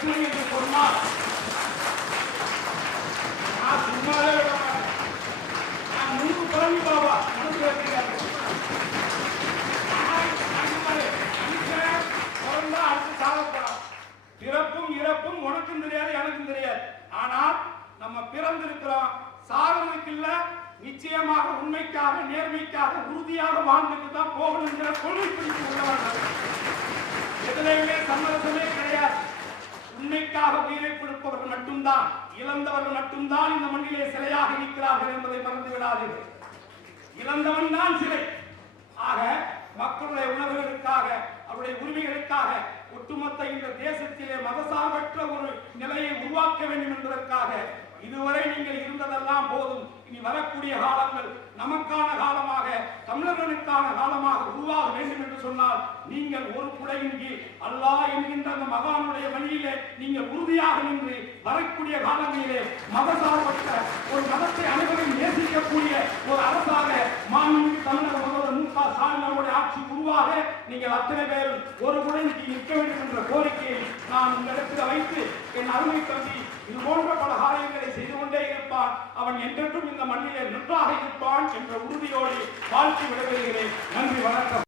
பிரச்சனை என்று சொன்னால் நான் சும்மாவே நான் முன்பு பழனி பாபா மனசு வைக்கிறார் அடுத்து சாகப்படாம். பிறப்பும் இறப்பும் உனக்கும் தெரியாது எனக்கும் தெரியாது. ஆனால் நம்ம பிறந்திருக்கிறோம், சாகனுக்கு இல்ல, நிச்சயமாக உண்மைக்காக நேர்மைக்காக உறுதியாக வாழ்ந்துட்டு தான் போகணுங்கிற கொள்கை பிடிப்பு உள்ளவர்கள். எதிலேயுமே சமரசமே கிடையாது. உண்மைக்காக உயிரை கொடுப்பவர்கள் மட்டும்தான், இழந்தவர்கள் மட்டும்தான் இந்த மண்ணிலே சிலையாக இருக்கிறார்கள் என்பதை மறந்து விடாதீர்கள். இழந்தவன் தான் சிலை. ஆக மக்களுடைய உணர்வுகளுக்காக, அவருடைய உரிமைகளுக்காக, ஒட்டுமொத்த இந்த தேசத்திலே மதசார்பற்ற ஒரு நிலையை உருவாக்க வேண்டும் என்பதற்காக இதுவரை நீங்கள் இருந்ததெல்லாம் போதும். இனி வரக்கூடிய காலங்கள் நமக்கான காலமாக, தமிழர்களுக்கான காலமாக உருவாக வேண்டும் என்று சொன்னால் நீங்கள் ஒரு குடையின் கீழ் அல்லாஹ் என்கின்ற அந்த மகானுடைய வழியிலே நீங்கள் உறுதியாக நின்று வரக்கூடிய காலங்களிலே மதசார்பற்ற ஒரு மதத்தை அனைவரும் நேசிக்கக்கூடிய ஒரு அரசாக மாண்புமிகு தமிழக முதல்வர் மு.க. ஸ்டாலின் அவருடைய ஆட்சி உருவாக நீங்கள் அத்தனை பேரும் ஒரு குடையின் கீழ் நிற்க வேண்டும் என்ற கோரிக்கையை நான் உங்களிடத்தில் வைத்து என் அருமை தம்பி இது போன்ற பல காரியங்களை செய்து கொண்டே இருப்பான், அவன் என்றென்றும் இந்த மண்ணிலே நன்றாக இருப்பான் என்ற உறுதியோடு வாழ்த்து விடைபெறுகிறேன். நன்றி, வணக்கம்.